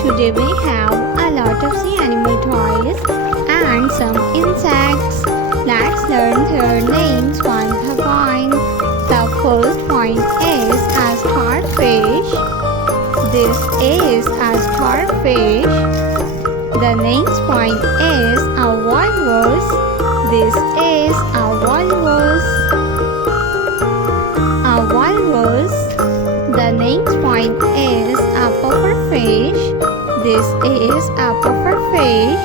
Today we have a lot of sea animal toys and some insects. Let's learn their names one by one. The first one is a starfish. This is a starfish. The next one is a walrus. This is a walrus. A walrus. The next one is a pufferfish. This is a pufferfish.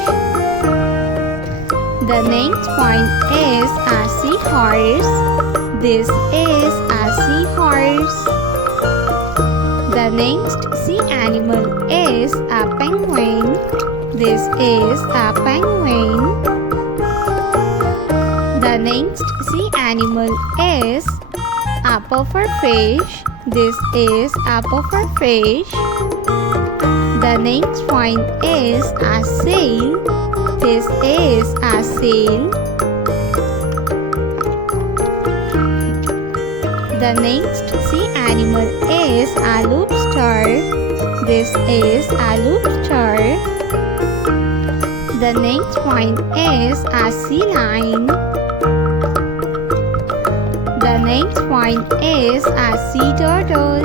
The next one is a seahorse. This is a seahorse. The next sea animal is a penguin. This is a penguin. The next sea animal is a pufferfish. This is a pufferfish. The next one is a sail. This is a sail. The next sea animal is a lobster. This is a lobster. The next one is a sea lion. The next one is a sea turtle.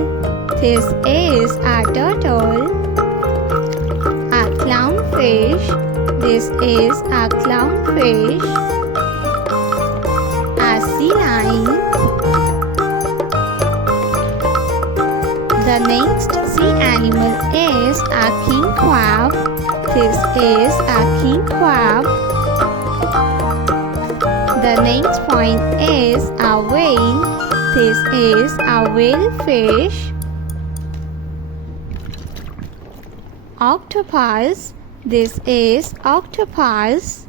This is a turtle. A clownfish. This is a clownfish. A sea lion. The next sea animal is a king crab. This is a king crab. The next one is a whale. This is a whale fish. Octopus. This is octopus.